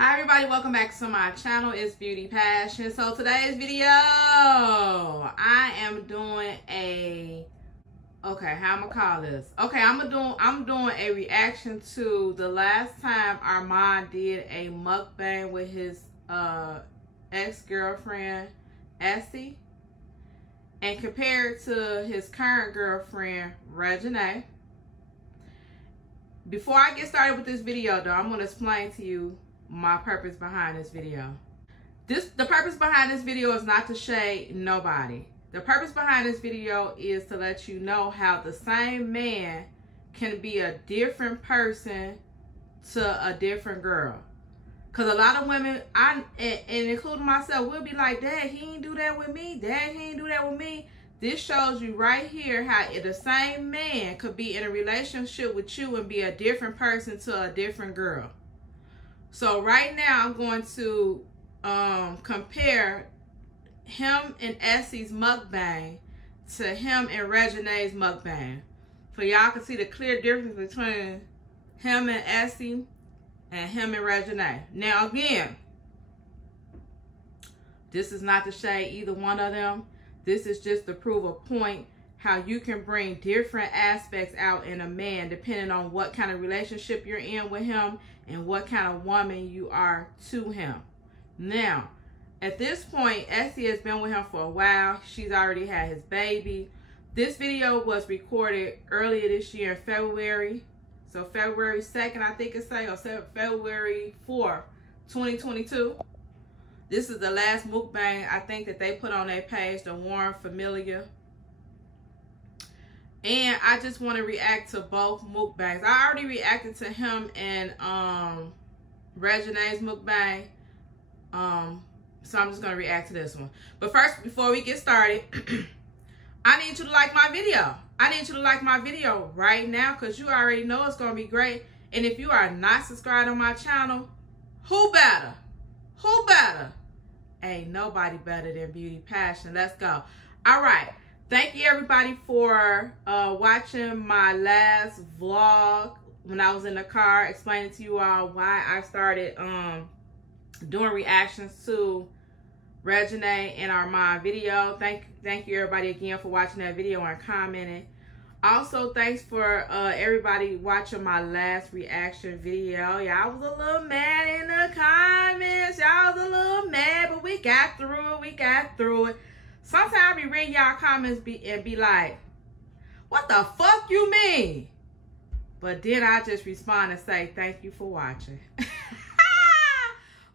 Hi everybody, welcome back to my channel. It's Beauty Passion. So today's video, I am doing how I'm gonna call this? I'm doing a reaction to the last time Armon did a mukbang with his ex-girlfriend ESSY, and compared to his current girlfriend REGINAE. Before I get started with this video though, I'm gonna explain to you my purpose behind this video. The purpose behind this video is not to shade nobody. The purpose behind this video is to let you know how the same man can be a different person to a different girl. Because a lot of women, and including myself, will be like, Dad, he ain't do that with me. Dad, he ain't do that with me. This shows you right here how the same man could be in a relationship with you and be a different person to a different girl. So right now I'm going to compare him and Essy's mukbang to him and REGINAE's mukbang. So y'all can see the clear difference between him and Essy and him and REGINAE. Now again, this is not to shade either one of them. This is just to prove a point how you can bring different aspects out in a man depending on what kind of relationship you're in with him and what kind of woman you are to him. Now, at this point, Essy has been with him for a while. She's already had his baby. This video was recorded earlier this year in February. So February 2nd, I think it's or February 4th, 2022. This is the last mukbang I think that they put on their page, the Warren Familia. And I just want to react to both mukbangs. I already reacted to him and REGINAE's mukbang. So I'm just going to react to this one. But first, before we get started, I need you to like my video. I need you to like my video right now because you already know it's going to be great. And if you are not subscribed on my channel, who better? Who better? Ain't nobody better than Beauty Passion. Let's go. All right. Thank you everybody for watching my last vlog when I was in the car explaining to you all why I started doing reactions to REGINAE and Armon video. Thank you everybody again for watching that video and commenting. Also, thanks for everybody watching my last reaction video. Y'all was a little mad in the comments. Y'all was a little mad, but we got through it. We got through it. Sometimes I be reading y'all comments and be like, what the fuck you mean? But then I just respond and say, thank you for watching.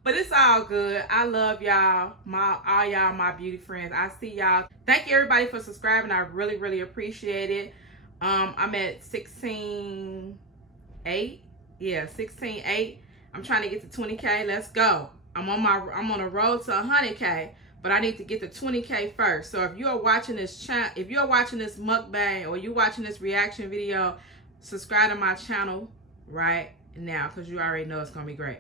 But it's all good. I love y'all, all y'all, my beauty friends. I see y'all. Thank you everybody for subscribing. I really, really appreciate it. I'm at 16.8. Yeah, 16.8. I'm trying to get to 20K. Let's go. I'm on a road to 100K. But I need to get to 20K first. So if you are watching this if you're watching this mukbang or you watching this reaction video, subscribe to my channel right now because you already know it's gonna be great.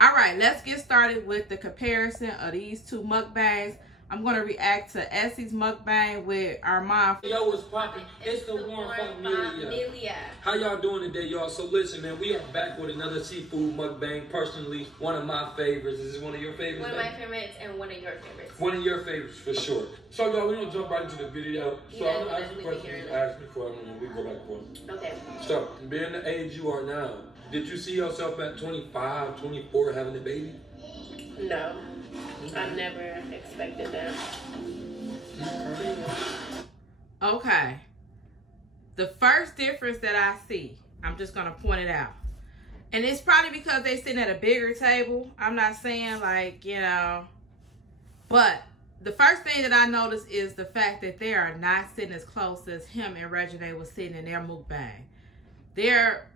All right, let's get started with the comparison of these two mukbangs. I'm gonna react to Essy's mukbang with Armon. Yo, what's poppin'? It's the Warren Familia. How y'all doing today, y'all? So listen, man, we are back with another seafood mukbang. Personally, one of my favorites. Is this one of your favorites? One of my favorites and one of your favorites. One of your favorites, for sure. So, y'all, we're gonna jump right into the video. So I'm gonna ask you questions you asked me for, and we go back and forth. Okay. So, being the age you are now, did you see yourself at 25, 24 having a baby? No. I never expected that. Okay. The first difference that I see, I'm just going to point it out. And it's probably because they sitting at a bigger table. I'm not saying like, you know. But the first thing that I noticed is the fact that they are not sitting as close as him and REGINAE was sitting in their mukbang. They're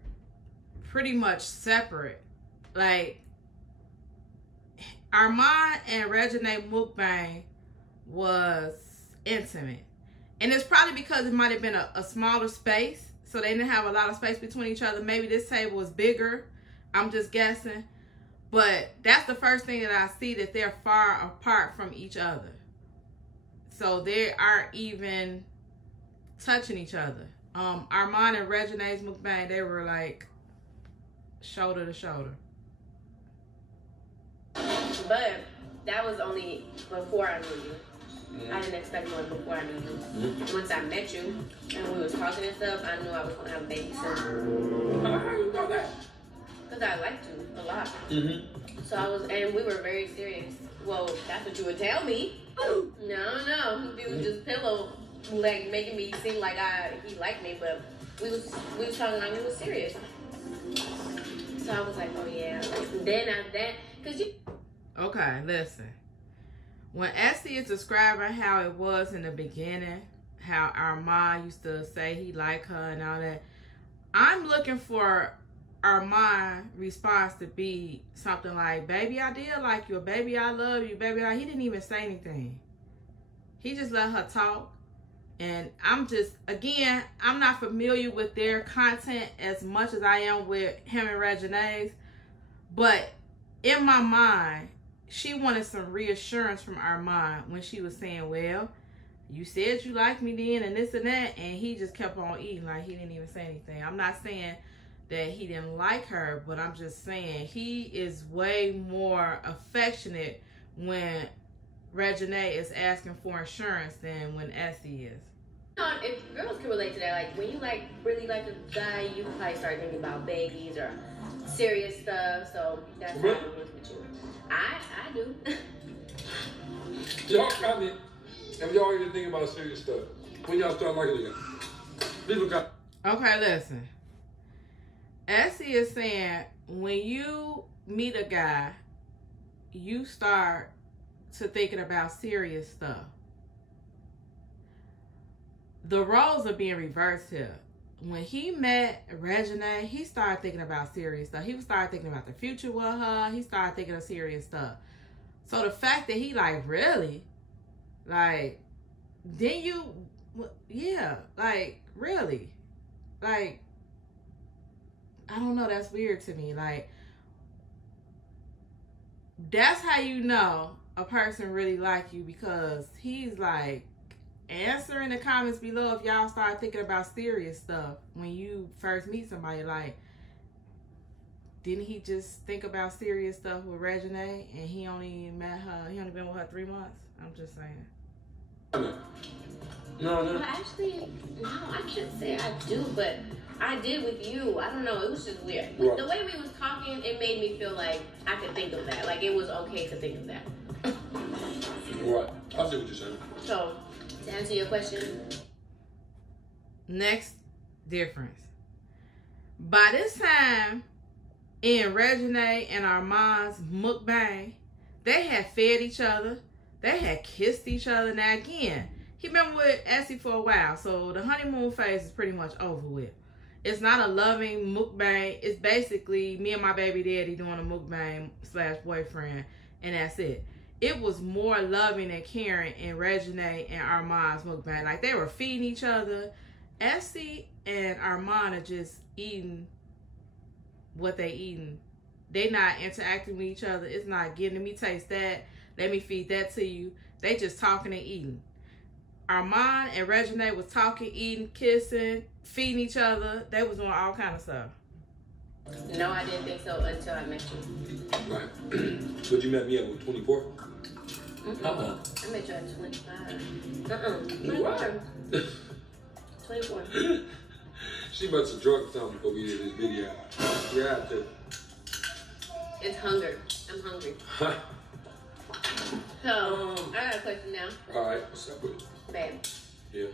pretty much separate. Like, Armon and REGINAE mukbang was intimate. And it's probably because it might have been a smaller space. So they didn't have a lot of space between each other. Maybe this table was bigger. I'm just guessing. But that's the first thing that I see, that they're far apart from each other. So they aren't even touching each other. Armon and REGINAE's mukbang, they were like shoulder to shoulder. But that was only before I knew you. I didn't expect one before I knew you. Once I met you and we was talking and stuff, I knew I was gonna have a baby soon. How you know that? Because I liked you a lot. So I was, and we were very serious. Well, that's what you would tell me. No, he was just pillow, like making me seem like he liked me, but we was talking like we was serious. So I was like, oh yeah. Then after that, cause you. Okay, listen. When Essy is describing how it was in the beginning, how Armand used to say he liked her and all that, I'm looking for Armand's response to be something like, baby, I did like you, or baby, I love you, baby. He didn't even say anything. He just let her talk. And I'm just, again, I'm not familiar with their content as much as I am with him and REGINAE's. But in my mind, she wanted some reassurance from Armand when she was saying, well, you said you liked me then and this and that. And he just kept on eating like he didn't even say anything. I'm not saying that he didn't like her, but I'm just saying he is way more affectionate when REGINAE is asking for insurance than when Essy is. If girls can relate to that, like when you really like a guy, you probably start thinking about babies or serious stuff. So that's how it is with you. I do. Y'all comment if y'all even think about serious stuff. When y'all start liking it. People got. Okay, listen. Essy is saying when you meet a guy, you start to thinking about serious stuff. The roles are being reversed here. When he met REGINAE, he started thinking about serious stuff. He started thinking about the future with her. He started thinking of serious stuff. So the fact that he like, really? Like, then you, yeah, like, really? Like, I don't know, that's weird to me. Like, that's how you know a person really like you, because he's like, answer in the comments below if y'all start thinking about serious stuff when you first meet somebody. Like, didn't he just think about serious stuff with REGINAE and he only met her, he only been with her 3 months? I'm just saying. No. Well, actually, no, I can't say I do, but I did with you. I don't know, it was just weird. Right. The way we was talking, it made me feel like I could think of that. Like, it was okay to think of that. Right. I see what you're saying. So, to answer your question. Next difference. By this time, in REGINAE and Armond's mukbang, they had fed each other. They had kissed each other. Now again, he been with Essy for a while, so the honeymoon phase is pretty much over with. It's not a loving mukbang. It's basically me and my baby daddy doing a mukbang / boyfriend, and that's it. It was more loving and caring in REGINAE and Armond's mukbang. Like, they were feeding each other. Essy and Armond are just eating what they eating. They not interacting with each other. It's not getting me taste that. Let me feed that to you. They just talking and eating. Armond and REGINAE was talking, eating, kissing, feeding each other. They was doing all kind of stuff. No, I didn't think so until I met you. Right. But you met me at 24? I met you at 25. 24. 24. She about to drug something before we did this video. Yeah, I did. It's hunger. I'm hungry. So, I got a question now. All right, what's up with it? Babe. Yeah.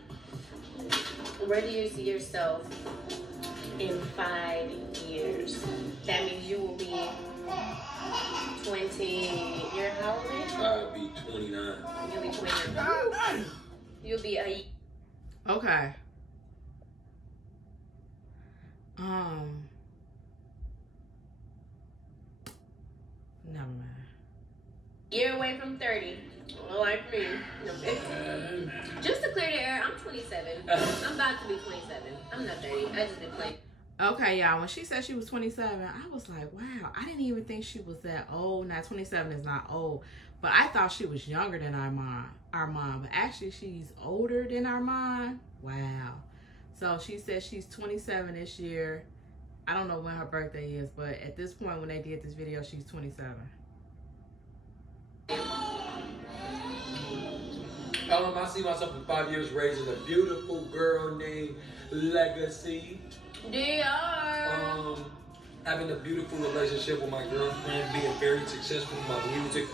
Where do you see yourself in 5 years? That means you will be 20. You're how old are you? I'll be 29. You'll be 29. You'll be a. Okay. Never mind. Year away from 30. Like me. Just to clear the air, I'm 27. I'm about to be 27. I'm not 30. I just been playing. Okay, y'all. When she said she was 27, I was like, wow. I didn't even think she was that old. Now, 27 is not old. But I thought she was younger than Armond. But actually, she's older than Armond. Wow. So she said she's 27 this year. I don't know when her birthday is, but at this point when they did this video, she's 27. I see myself in 5 years raising a beautiful girl named Legacy. DR. Having a beautiful relationship with my girlfriend, being very successful in my music.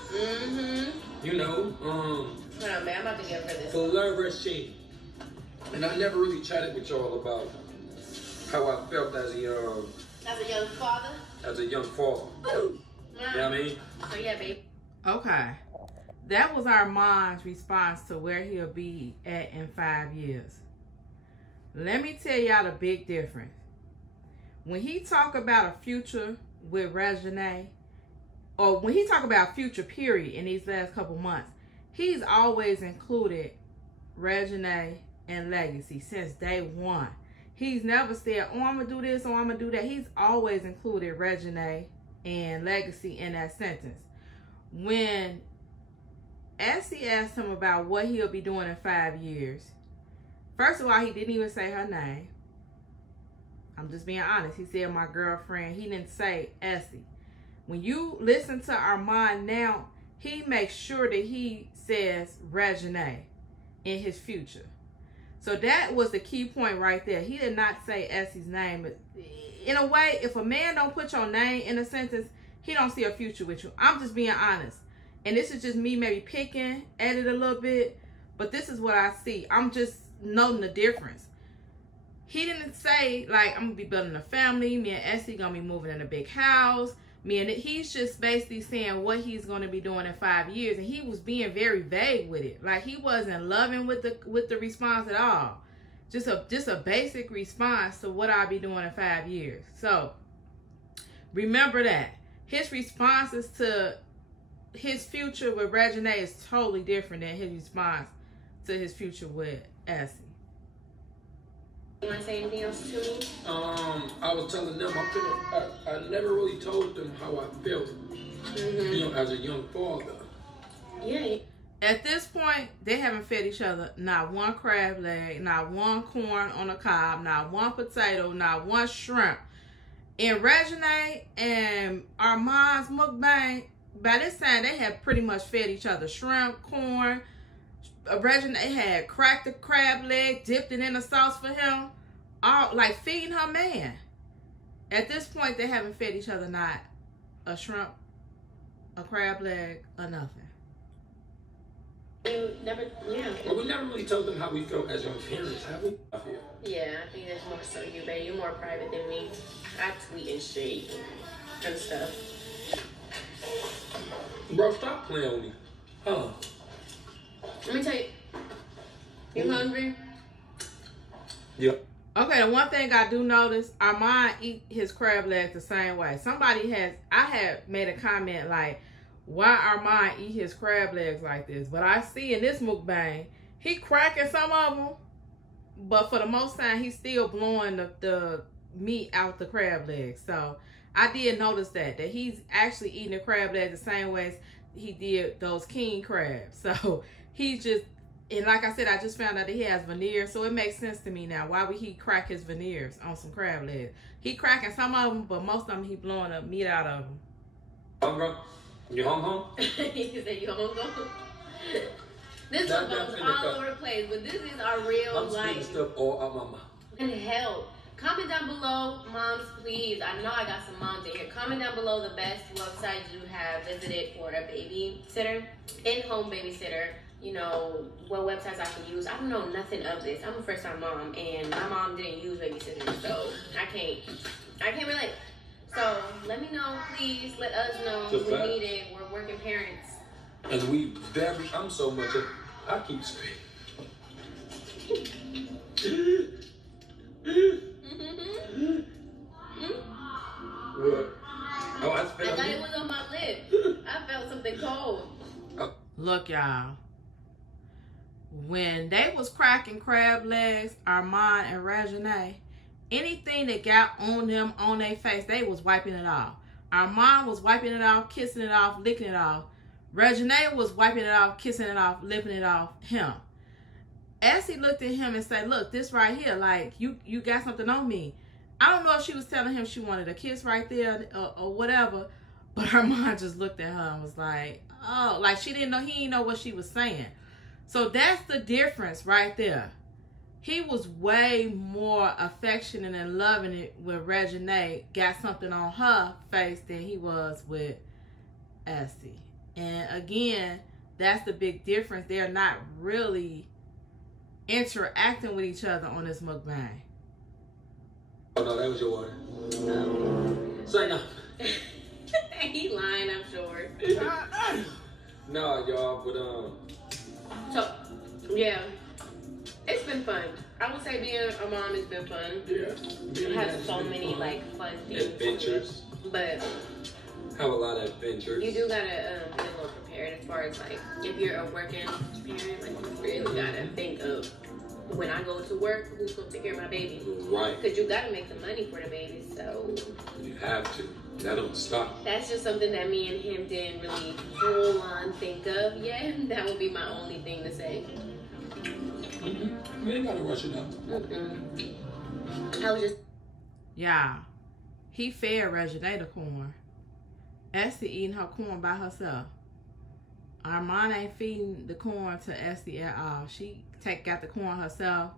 You know, Hold on, man, I'm about to get for this. flourishing. And I never really chatted with y'all about how I felt as a young father. As a young father. You know what I mean? So yeah, babe. Okay. That was Armand's response to where he'll be at in 5 years. Let me tell y'all the big difference. When he talk about a future with REGINAE, or when he talk about future period in these last couple months, he's always included REGINAE and Legacy since day one. He's never said, oh, I'm going to do this or I'm going to do that. He's always included REGINAE and Legacy in that sentence. When ESSY asked him about what he'll be doing in 5 years, first of all, he didn't even say her name. I'm just being honest. He said my girlfriend. He didn't say ESSY. When you listen to Armon now, he makes sure that he says REGINAE in his future. So that was the key point right there. He did not say ESSY's name. In a way, if a man don't put your name in a sentence, he don't see a future with you. I'm just being honest. And this is just me maybe picking at it a little bit. But this is what I see. I'm just noting the difference. He didn't say, like, I'm going to be building a family. Me and ESSY going to be moving in a big house. He's just basically saying what he's going to be doing in 5 years. And he was being very vague with it. Like, he wasn't loving with the response at all. Just a basic response to what I'll be doing in 5 years. So, remember that. His responses to his future with REGINAE is totally different than his response to his future with ESSY. You want to say anything else to me? I was telling them I never really told them how I felt, you know, as a young father. Yeah. At this point, they haven't fed each other not one crab leg, not one corn on a cob, not one potato, not one shrimp. In REGINAE and Armond's mukbang, by this time they had pretty much fed each other shrimp, corn. REGINAE had cracked the crab leg, dipped it in the sauce for him, all like feeding her man. At this point, they haven't fed each other not a shrimp, a crab leg, or nothing. You never, yeah. Well, we never really told them how we felt as young parents, have we? Yeah, I think that's more so you, babe. You're more private than me. I tweet and shit and stuff. Bro, stop playing with me. Huh? Let me tell you. You hungry? Yep. Okay, the one thing I do notice, Armond eat his crab legs the same way. I had made a comment like, why Armond eat his crab legs like this? But I see in this mukbang, he cracking some of them, but for the most time, he's still blowing the meat out the crab legs. So I did notice that he's actually eating the crab legs the same way as he did those king crabs. So he's just, and like I said, I just found out that he has veneers, so it makes sense to me now. Why would he crack his veneers on some crab legs? He cracking some of them, but most of them he blowing the meat out of them. Hungry? You hungry? He said you hungry? This one goes all over the place, but this is our real life. I'm spitting stuff all out my mouth. And help. Comment down below, moms, please. I know I got some moms in here. Comment down below the best websites you have visited for a babysitter, in-home babysitter. You know, what websites I can use. I don't know nothing of this. I'm a first-time mom, and my mom didn't use babysitters, so I can't relate. So let me know, please. Let us know. We need it. We're working parents. And I'm so much of, I keep spitting. What? Oh, I thought it was on my lip. I felt something cold. Look, y'all. When they was cracking crab legs, Armond and REGINAE, anything that got on them, on their face, they was wiping it off. Armond was wiping it off, kissing it off, licking it off. REGINAE was wiping it off, kissing it off, licking it off him. ESSY looked at him and said, look, this right here, like, you got something on me. I don't know if she was telling him she wanted a kiss right there or whatever, but Armond just looked at her and was like, oh, like he didn't know what she was saying. So that's the difference right there. He was way more affectionate and loving it with REGINAE got something on her face than he was with ESSY. And again, that's the big difference. They're not really interacting with each other on this mukbang. Oh no, that was your water. Say no. He lying, I'm sure. No, y'all, but So, yeah, it's been fun. I would say being a mom has been fun. Yeah. It has so many like fun things. Adventures. But have a lot of adventures. you do gotta be a little prepared as far as like if you're a working parent, like you really gotta think of when I go to work, who's gonna take care of my baby? Right. Because you gotta make the money for the baby, so you have to. That don't stop. That's just something that me and him didn't really full on think of yet. That would be my only thing to say. We ain't gotta rush it out. I was just. Yeah, he fed REGINAE the corn. ESSY eating her corn by herself. Armon ain't feeding the corn to ESSY at all. She got the corn herself.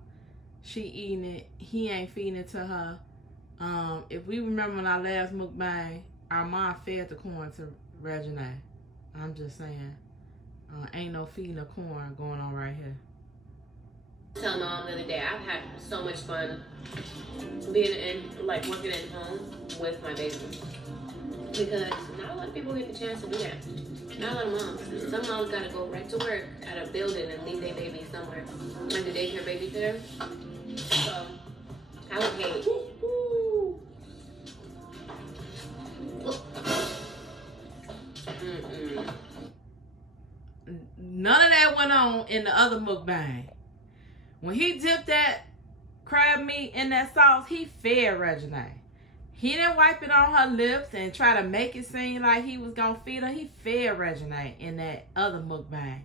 She eating it. He ain't feeding it to her. If we remember in our last mukbang, Armon fed the corn to REGINAE. I'm just saying, ain't no feeding of corn going on right here. Tell Mom the other day, I've had so much fun being in, like, working at home with my baby. Because not a lot of people get the chance to do that. Not a lot of moms. Some moms gotta go right to work at a building and leave their baby somewhere. Like the daycare babysitter. So, I would hate. None of that went on in the other mukbang. When he dipped that crab meat in that sauce, he fed REGINAE. He didn't wipe it on her lips and try to make it seem like he was gonna feed her. He fed REGINAE in that other mukbang.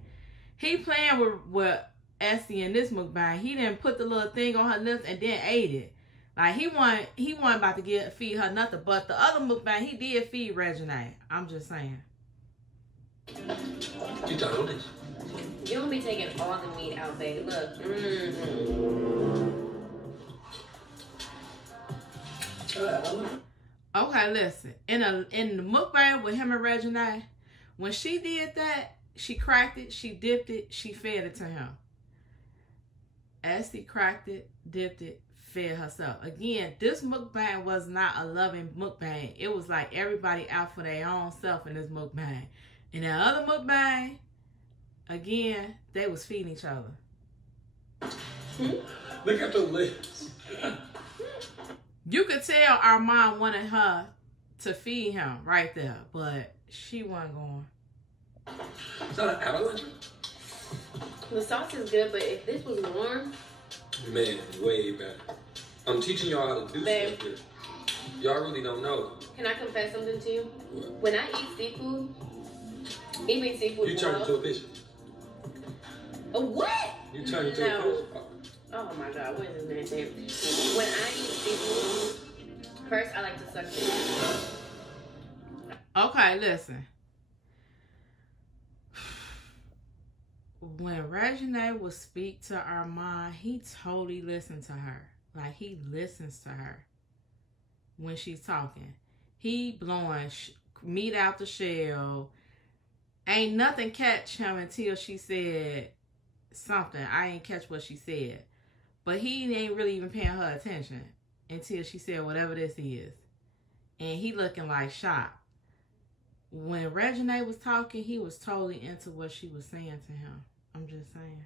He playing with ESSY in this mukbang. He didn't put the little thing on her lips and then ate it. Like he wasn't about to feed her nothing. But the other mukbang, he did feed REGINAE. I'm just saying. You talking this? You don't be taking all the meat out, babe. Look. Okay, listen. In the mukbang with him and REGINAE, when she did that, she cracked it, she dipped it, she fed it to him. ESSY cracked it, dipped it, fed herself. Again, this mukbang was not a loving mukbang. It was like everybody out for their own self in this mukbang. In that other mukbang, again, they was feeding each other. Look at the lips. You could tell our mom wanted her to feed him right there, but she wasn't going. Is that an avalanche? The sauce is good, but if this was warm, man, way better. I'm teaching y'all how to do stuff here. Y'all really don't know. Can I confess something to you? What? When I eat seafood, even seafood. You turn into a fish. A what? You turn into a fish. Oh my God, what is his name? When I eat seafood, first I like to suck it. Okay, listen. When REGINAE would speak to Armon, he totally listened to her. Like, he listens to her when she's talking. He blowing meat out the shell. Ain't nothing catch him until she said something. I ain't catch what she said. But he ain't really even paying her attention until she said whatever this is. And he looking like shocked. When REGINAE was talking, he was totally into what she was saying to him. I'm just saying.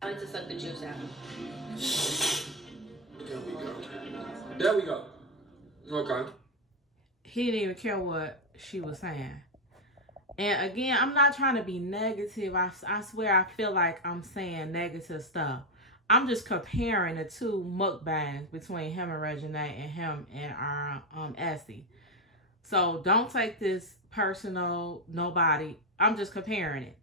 I like to suck the juice out. There we go. There we go. Okay. He didn't even care what she was saying. And again, I'm not trying to be negative. I swear I feel like I'm saying negative stuff. I'm just comparing the two mukbangs between him and REGINAE and him and ESSY. So don't take this personal, nobody. I'm just comparing it.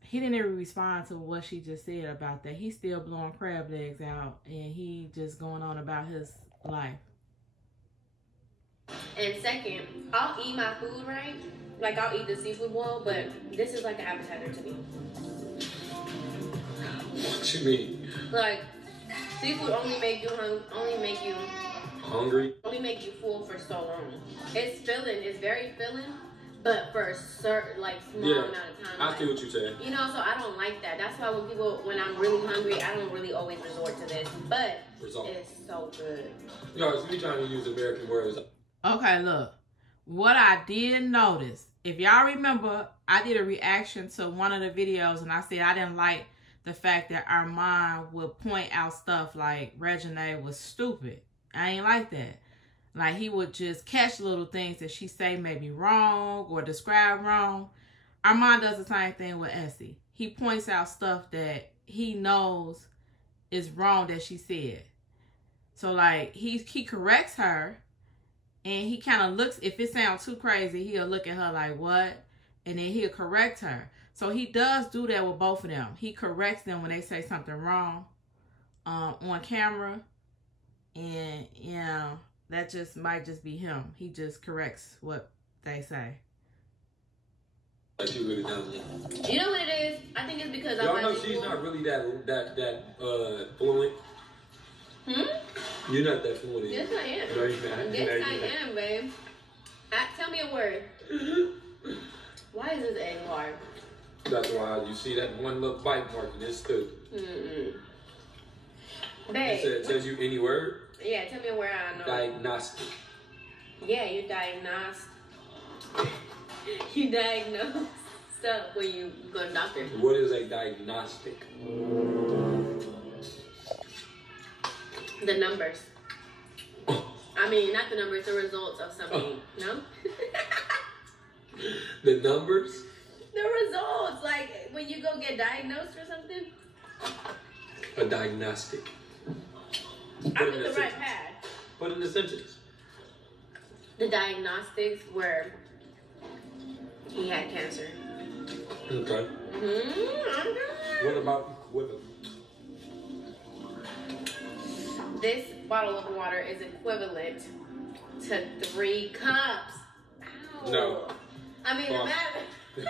He didn't even respond to what she just said about that. He's still blowing crab legs out and he just going on about his life. And second, I'll eat my food right, Like, I'll eat the seafood boil, but this is like an appetizer to me. What you mean? Like, seafood only make you hungry? Only make you full for so long. It's filling. It's very filling, but for a certain, like, small amount of time. I see what you're saying. You know, so I don't like that. That's why when I'm really hungry, I don't really always resort to this. But it's so good. Yo, so we trying to use American words. Okay, look. What I did notice, if y'all remember, I did a reaction to one of the videos, and I said I didn't like the fact that Armon would point out stuff like REGINAE was stupid. I ain't like that. Like, he would just catch little things that she say may be wrong or describe wrong. Armon does the same thing with ESSY. He points out stuff that he knows is wrong that she said. So, like, he corrects her, and he kind of looks, if it sounds too crazy, he'll look at her like, what? And then he'll correct her. So he does do that with both of them. He corrects them when they say something wrong on camera. And, you know, that just might just be him. He just corrects what they say. Like, you really know. You know what it is? I think it's because y'all know she's not really that fluent. You're not that fluent. Yes, I am. No, you're not. Yes, I am, babe. Tell me a word. Why is this egg hard? That's why you see that one little bite mark in this too. Babe. It tells you any word? Yeah, tell me a word I know. Diagnostic. Yeah, you diagnose. You diagnose stuff when you go to the doctor. What is a diagnostic? The numbers. I mean, not the numbers, the results of something. No? The numbers? The results. Like, when you go get diagnosed or something. A diagnostic. I'm in the right path. Put in the sentence. The diagnostics were he had cancer. Okay. What about equivalent? This bottle of water is equivalent to 3 cups. Ow. No. I mean, the math. The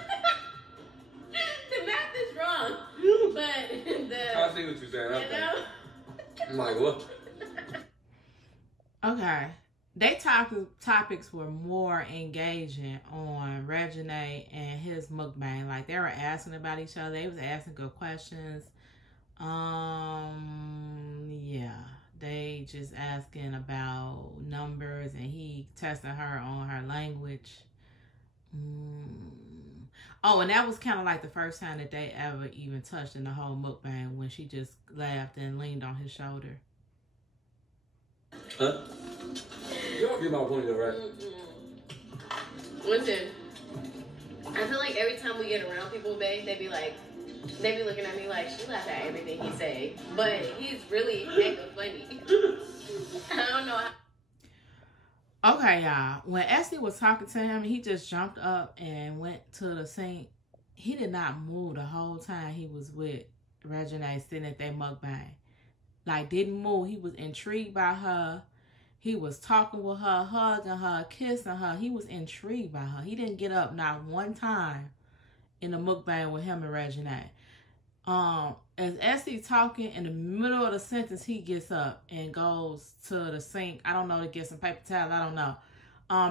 math is wrong. But I see what you're saying. You know? I'm like, what? Okay. They topics were more engaging on REGINAE and his mukbang. Like, they were asking about each other. They was asking good questions. Yeah. They just asking about numbers, and he testing her on her language. Oh, and that was kind of like the first time that they ever even touched in the whole mukbang, when she just laughed and leaned on his shoulder. Huh? You don't get my point though, right? Listen, I feel like every time we get around people, babe, they be looking at me like, she laughed at everything he say. But he's really mega funny. I don't know how. Okay, y'all. When ESSY was talking to him, he just jumped up and went to the sink. He did not move the whole time he was with REGINAE sitting at that mukbang. Like, didn't move. He was intrigued by her. He was talking with her, hugging her, kissing her. He was intrigued by her. He didn't get up not one time in the mukbang with him and REGINAE. As ESSY talking, in the middle of the sentence, he gets up and goes to the sink. I don't know, to get some paper towels. I don't know.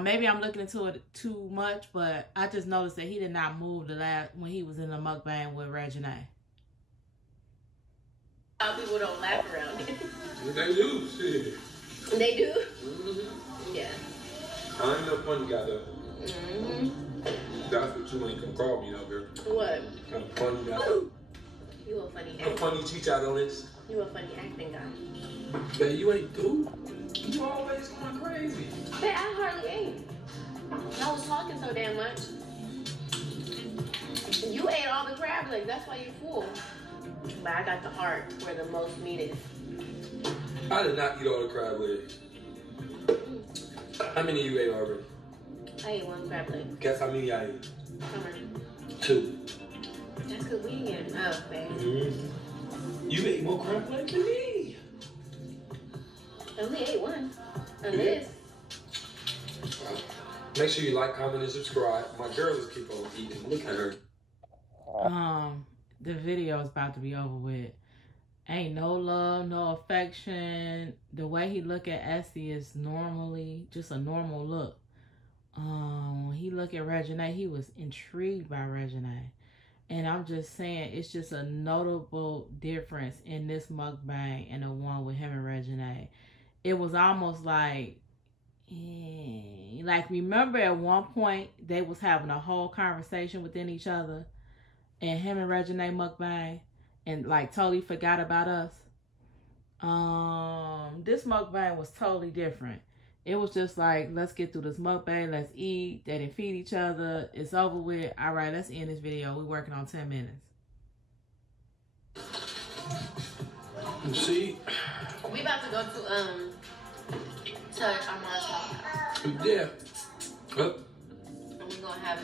Maybe I'm looking into it too much, but I just noticed that he did not move when he was in the mukbang with REGINAE. How people don't laugh around it. They do, shit. They do? Yeah. I ain't no funny guy though. That's what you ain't gonna call me though, girl. What? I'm a funny guy. You a funny I'm a funny teacher on this. You a funny acting guy. But you ain't do. You always going crazy. But I hardly ate. I was talking so damn much. You ate all the crab legs. That's why you're full. But I got the heart where the most meat is. I did not eat all the crab legs. How many you ate already? I ate 1 crab leg. Guess how many I ate? How many? 2. That's because we ain't getting enough, babe. You ate more crab legs than me. I only ate 1. On this. Make sure you like, comment, and subscribe. My girls keep on eating. Look at her. The video is about to be over with. Ain't no love, no affection. The way he look at Essie is normally just a normal look. When he look at REGINAE, he was intrigued by REGINAE. And I'm just saying, it's just a notable difference in this mukbang and the one with him and REGINAE. It was almost like remember at one point they was having a whole conversation within each other, and him and REGINAE mukbang, and like totally forgot about us. This mukbang was totally different. It was just like, let's get through this mukbang, let's eat. They didn't feed each other. It's over with. All right, let's end this video. We're working on 10 minutes. See? We about to go to ARMON'S house. Yeah. And we're gonna have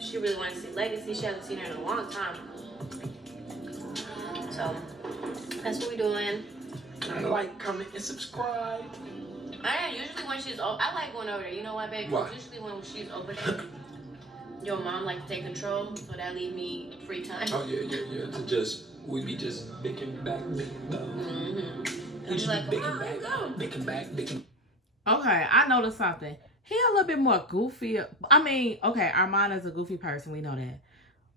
she really wanted to see Legacy. She hasn't seen her in a long time. So that's what we're doing. Like, comment, and subscribe. Usually when she's I like going over there. You know why, babe? Why? Usually when she's over there, your mom like to take control, so that leave me free time. Oh yeah. We be just baking back. We just like, be baking back. Okay, I noticed something. He a little bit more goofy. I mean, okay, Armon is a goofy person. We know that.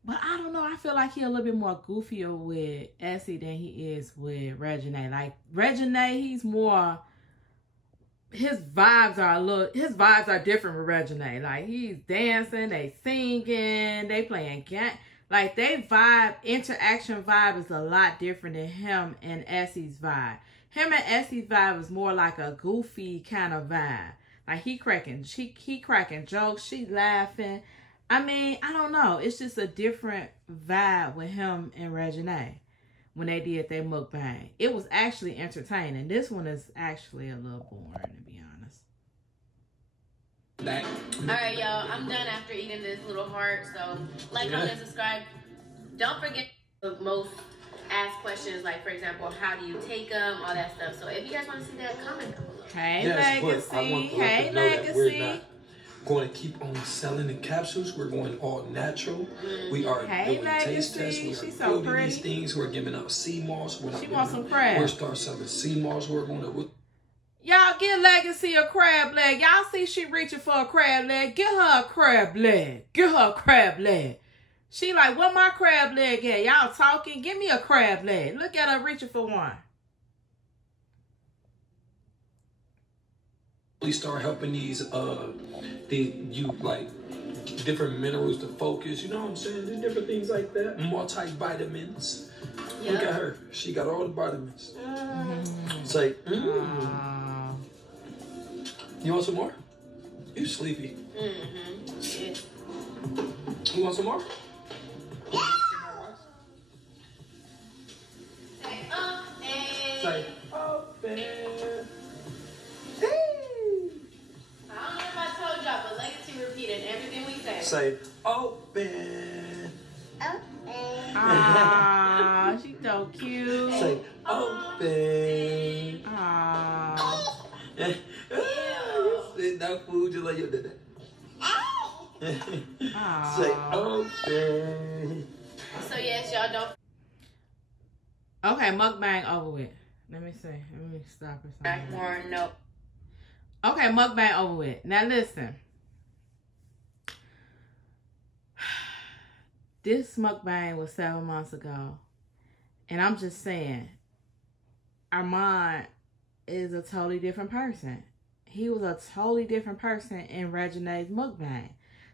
But I don't know. I feel like he a little bit more goofier with Essie than he is with REGINAE. Like, REGINAE, he's more... His vibes are different with REGINAE. Like, he's dancing, they singing, they playing game. Like, they vibe, interaction vibe is a lot different than him and Essie's vibe. Him and Essie's vibe is more like a goofy kind of vibe. Like, he cracking jokes, she laughing. I mean, I don't know. It's just a different vibe with him and REGINAE when they did their mukbang. It was actually entertaining. This one is actually a little boring, to be honest. Alright, y'all. I'm done after eating this little heart. So, like, comment, and subscribe. Don't forget the most asked questions, like, for example, how do you take them, all that stuff. So, if you guys want to see that, comment down below. Hey, Legacy. Hey, Legacy. Going to keep on selling the capsules. We're going all natural. We are doing taste tests. We are building these things. We're giving up sea moss. She wants some crab. We're start selling sea moss. We're going to... Y'all give Legacy a crab leg. Y'all see she reaching for a crab leg. Get her a crab leg. Get her a crab leg. She like, what my crab leg at? Y'all talking? Give me a crab leg. Look at her reaching for one. We start helping these like different minerals to focus, you know what I'm saying? There's different things like that. Multivitamins. Yep. Look at her. She got all the vitamins. It's like, You want some more? You sleepy. Yeah. You want some more? Say open. Say open. Ah, she's so cute. Say open. Ah. That food just like you did that. Say open. So yes, y'all don't. Okay, mukbang over with. Let me see. Let me stop or something. More no. Okay, mukbang over with. Now listen. This mukbang was 7 months ago. And I'm just saying, Armon is a totally different person. He was a totally different person in REGINAE's mukbang.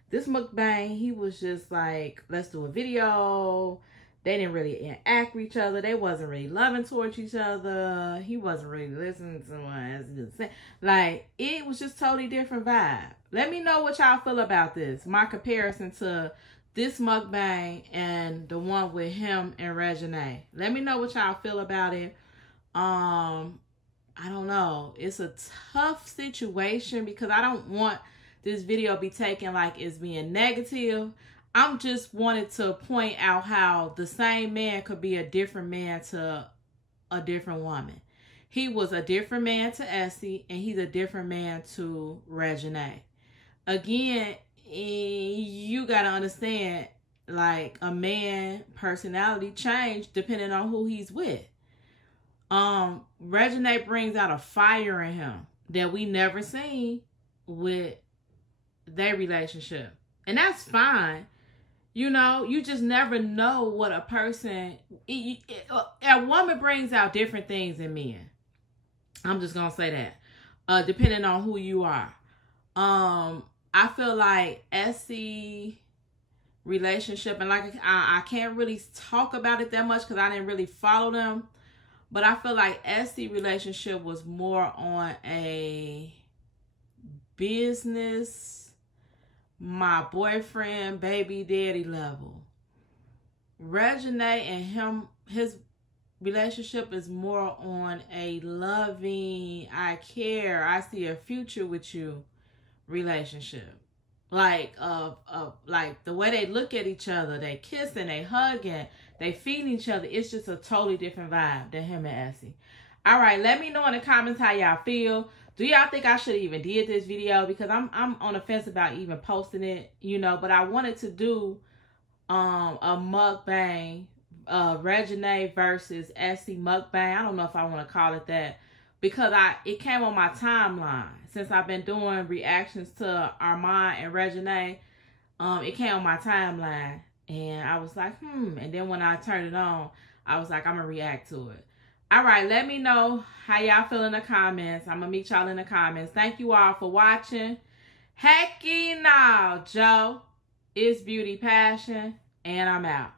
This mukbang, he was just like, let's do a video. They didn't really interact with each other. They wasn't really loving towards each other. He wasn't really listening to what else he was saying. Like, it was just totally different vibe. Let me know what y'all feel about this. My comparison to this mukbang and the one with him and REGINAE. Let me know what y'all feel about it. I don't know. It's a tough situation because I don't want this video be taken like it's being negative. I'm just wanted to point out how the same man could be a different man to a different woman. He was a different man to ESSY, and he's a different man to REGINAE. Again, you got to understand, like, a man personality change depending on who he's with. REGINAE brings out a fire in him that we never seen with their relationship. And that's fine. You know, you just never know what a person... A woman brings out different things in men. I'm just going to say that. Depending on who you are. I feel like ESSY relationship, and like I can't really talk about it that much because I didn't really follow them. But I feel like ESSY relationship was more on a business, my boyfriend, baby daddy level. REGINAE and his relationship is more on a loving, I care, I see a future with you relationship. Like like the way they look at each other, they kissing, they hugging, they feeding each other. It's just a totally different vibe than him and ESSY. All right, let me know in the comments how y'all feel. Do y'all think I should have even did this video? Because I'm on the fence about even posting it, you know. But I wanted to do a mukbang, REGINAE versus ESSY mukbang. I don't know if I want to call it that, because it came on my timeline. Since I've been doing reactions to ARMON and REGINAE, it came on my timeline. And I was like, And then when I turned it on, I was like, I'm going to react to it. All right, let me know how y'all feel in the comments. I'm going to meet y'all in the comments. Thank you all for watching. Hecky now, Joe. It's Beauty Passion, and I'm out.